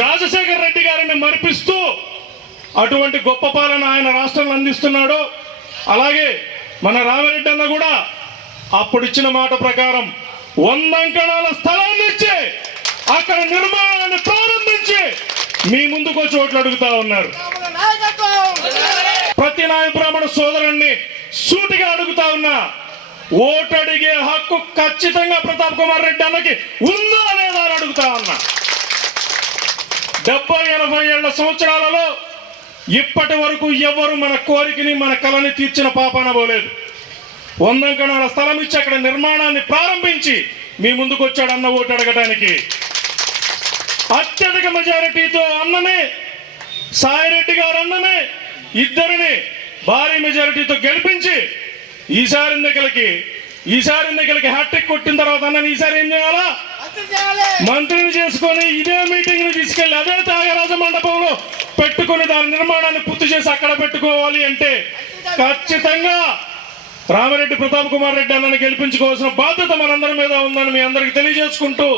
రాజశేఖర రెడ్డి గారిని మరిపిస్తూ అటువంటి గొప్ప పాలన ఆయన రాష్ట్రంలో అందిస్తున్నాడు. అలాగే మన రామిరెడ్డి అన్న కూడా అప్పుడు ఇచ్చిన మాట ప్రకారం 100 అంకణాల స్థలాన్ని ఇచ్చి అక్కడ నిర్మాణాన్ని ప్రారంభించి మీ ముందుకు వచ్చి ఓట్లు అడుగుతా ఉన్నారు. ప్రతి నాయ బ్రాహ్మణ సోదరుణ్ణి సూటిగా అడుగుతా ఉన్నా, ఓటు అడిగే హక్కు ఖచ్చితంగా ప్రతాప్ కుమార్ రెడ్డి అన్నకి ఉందా లేదా అని అడుగుతా ఉన్నా. 70-80 ఏళ్ల సంవత్సరాలలో ఇప్పటి వరకు ఎవరు మన కోరికని మన కళని తీర్చిన పాపాన పోలేదు. 100 అంకణాల స్థలం ఇచ్చి అక్కడ నిర్మాణాన్ని ప్రారంభించి మీ ముందుకు వచ్చాడు అన్న ఓటు అడగడానికి. అత్యధిక మెజారిటీతో అన్ననే, సాయిరెడ్డి గారు అన్ననే, ఇద్దరిని భారీ మెజారిటీతో గెలిపించి ఈసారి ఎన్నికలకి హ్యాట్రిక్ కొట్టిన తర్వాత అన్నని ఈసారి ఏం చేయాలా? మంత్రిని చేసుకొని ఇదే మీటింగ్ ని తీసుకెళ్లి అదే త్యాగరాజ మండపంలో పెట్టుకుని దాని నిర్మాణాన్ని పూర్తి చేసి అక్కడ పెట్టుకోవాలి అంటే ఖచ్చితంగా రామిరెడ్డి ప్రతాప్ కుమార్ రెడ్డి అన్నని గెలిపించుకోవాల్సిన బాధ్యత మనందరి మీద ఉందని మీ అందరికి తెలియజేసుకుంటూ